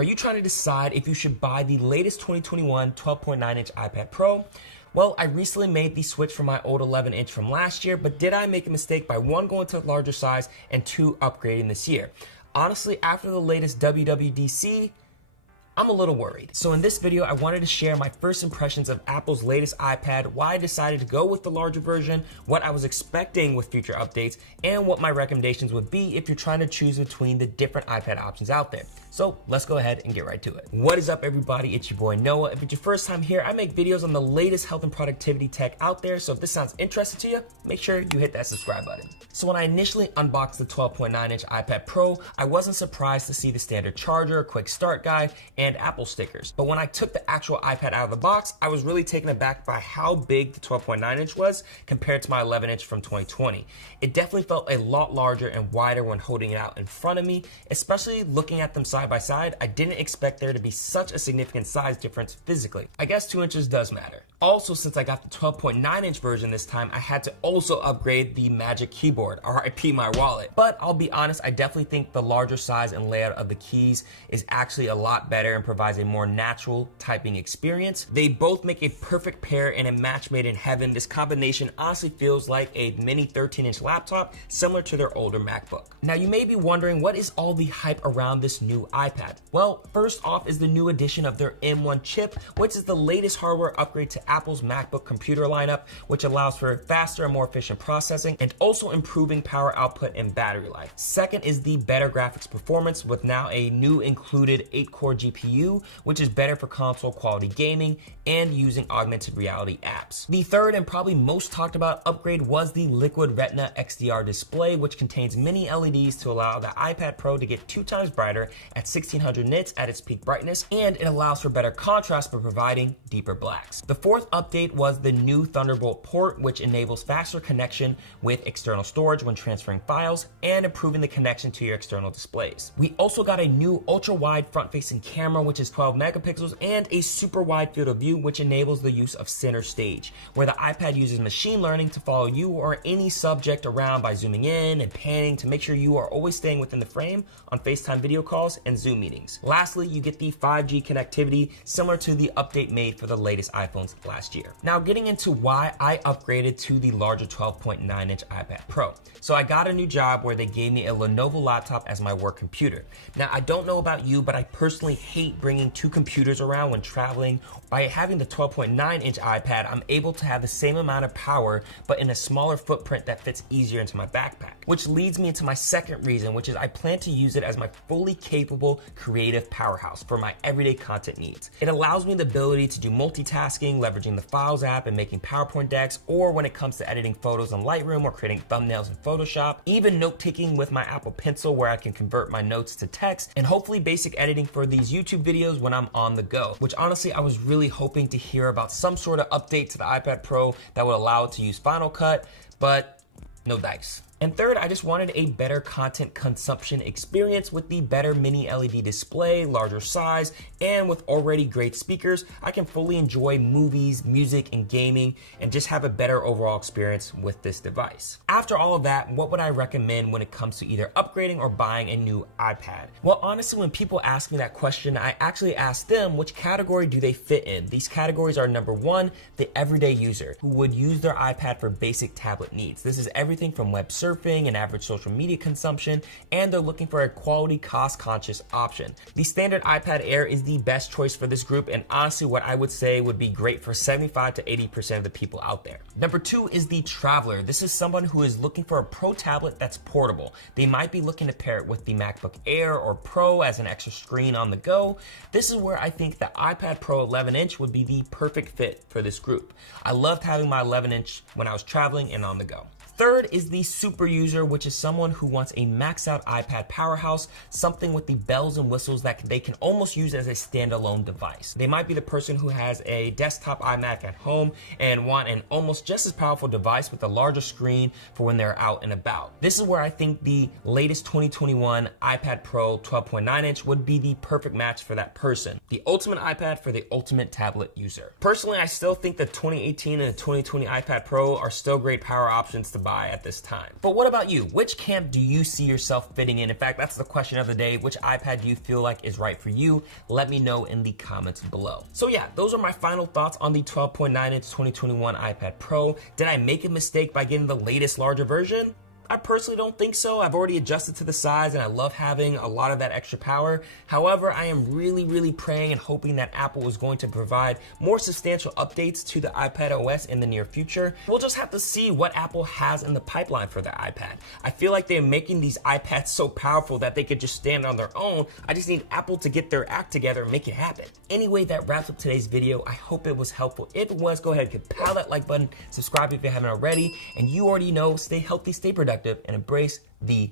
Are you trying to decide if you should buy the latest 2021 12.9-inch iPad Pro? Well, I recently made the switch from my old 11-inch from last year, but did I make a mistake by one, going to a larger size, and two, upgrading this year? Honestly, after the latest WWDC, I'm a little worried. So in this video, I wanted to share my first impressions of Apple's latest iPad, why I decided to go with the larger version, what I was expecting with future updates, and what my recommendations would be if you're trying to choose between the different iPad options out there. So let's go ahead and get right to it. What is up, everybody? It's your boy Noah. If it's your first time here, I make videos on the latest health and productivity tech out there. So if this sounds interesting to you, make sure you hit that subscribe button. So when I initially unboxed the 12.9-inch iPad Pro, I wasn't surprised to see the standard charger, quick start guide, and Apple stickers. But when I took the actual iPad out of the box, I was really taken aback by how big the 12.9-inch was compared to my 11-inch from 2020. It definitely felt a lot larger and wider when holding it out in front of me, especially looking at them side by side. I didn't expect there to be such a significant size difference physically. I guess 2 inches does matter. Also, since I got the 12.9-inch version this time, I had to also upgrade the Magic Keyboard, RIP my wallet. But I'll be honest, I definitely think the larger size and layout of the keys is actually a lot better and provides a more natural typing experience. They both make a perfect pair and a match made in heaven. This combination honestly feels like a mini 13-inch laptop, similar to their older MacBook. Now, you may be wondering, what is all the hype around this new iPad? Well, first off is the new addition of their M1 chip, which is the latest hardware upgrade to Apple's MacBook computer lineup, which allows for faster and more efficient processing and also improving power output and battery life. Second is the better graphics performance with now a new included 8-core GPU, which is better for console quality gaming and using augmented reality apps. The third and probably most talked about upgrade was the Liquid Retina XDR display, which contains mini LEDs to allow the iPad Pro to get 2 times brighter at 1600 nits at its peak brightness, and it allows for better contrast by providing deeper blacks. The fourth update was the new Thunderbolt port, which enables faster connection with external storage when transferring files and improving the connection to your external displays. We also got a new ultra-wide front-facing camera, which is 12 megapixels, and a super wide field of view, which enables the use of center stage, where the iPad uses machine learning to follow you or any subject around by zooming in and panning to make sure you are always staying within the frame on FaceTime video calls and Zoom meetings. Lastly, you get the 5G connectivity, similar to the update made for the latest iPhones last year. Now, getting into why I upgraded to the larger 12.9-inch iPad Pro. So I got a new job where they gave me a Lenovo laptop as my work computer. Now, I don't know about you, but I personally hate bringing 2 computers around when traveling. By having the 12.9-inch iPad, I'm able to have the same amount of power, but in a smaller footprint that fits easier into my backpack. Which leads me into my second reason, which is I plan to use it as my fully capable creative powerhouse for my everyday content needs. It allows me the ability to do multitasking, leveraging the Files app and making PowerPoint decks, or when it comes to editing photos in Lightroom or creating thumbnails in Photoshop, even note-taking with my Apple Pencil where I can convert my notes to text, and hopefully basic editing for these YouTube videos when I'm on the go, which honestly I was really hoping to hear about some sort of update to the iPad Pro that would allow it to use Final Cut, but no dice. And third, I just wanted a better content consumption experience with the better mini LED display, larger size, and with already great speakers, I can fully enjoy movies, music, and gaming, and just have a better overall experience with this device. After all of that, what would I recommend when it comes to either upgrading or buying a new iPad? Well, honestly, when people ask me that question, I actually ask them which category do they fit in. These categories are: number 1, the everyday user who would use their iPad for basic tablet needs. This is everything from web surfing and average social media consumption, and they're looking for a quality, cost-conscious option. The standard iPad Air is the best choice for this group, and honestly what I would say would be great for 75 to 80% of the people out there. Number 2 is the traveler. This is someone who is looking for a pro tablet that's portable. They might be looking to pair it with the MacBook Air or Pro as an extra screen on the go. This is where I think the iPad Pro 11-inch would be the perfect fit for this group. I loved having my 11-inch when I was traveling and on the go. Third is the super user, which is someone who wants a maxed out iPad powerhouse, something with the bells and whistles that they can almost use as a standalone device. They might be the person who has a desktop iMac at home and want an almost just as powerful device with a larger screen for when they're out and about. This is where I think the latest 2021 iPad Pro 12.9-inch would be the perfect match for that person. The ultimate iPad for the ultimate tablet user. Personally, I still think the 2018 and the 2020 iPad Pro are still great power options to buy buy at this time. But what about you? Which camp do you see yourself fitting in? In fact, that's the question of the day. Which iPad do you feel like is right for you? Let me know in the comments below. So yeah, those are my final thoughts on the 12.9-inch 2021 iPad Pro. Did I make a mistake by getting the latest larger version? I personally don't think so. I've already adjusted to the size and I love having a lot of that extra power. However, I am really praying and hoping that Apple is going to provide more substantial updates to the iPad OS in the near future. We'll just have to see what Apple has in the pipeline for the iPad. I feel like they're making these iPads so powerful that they could just stand on their own. I just need Apple to get their act together and make it happen. Anyway, that wraps up today's video. I hope it was helpful. If it was, go ahead and pound that like button, subscribe if you haven't already, and you already know, stay healthy, stay productive, and embrace the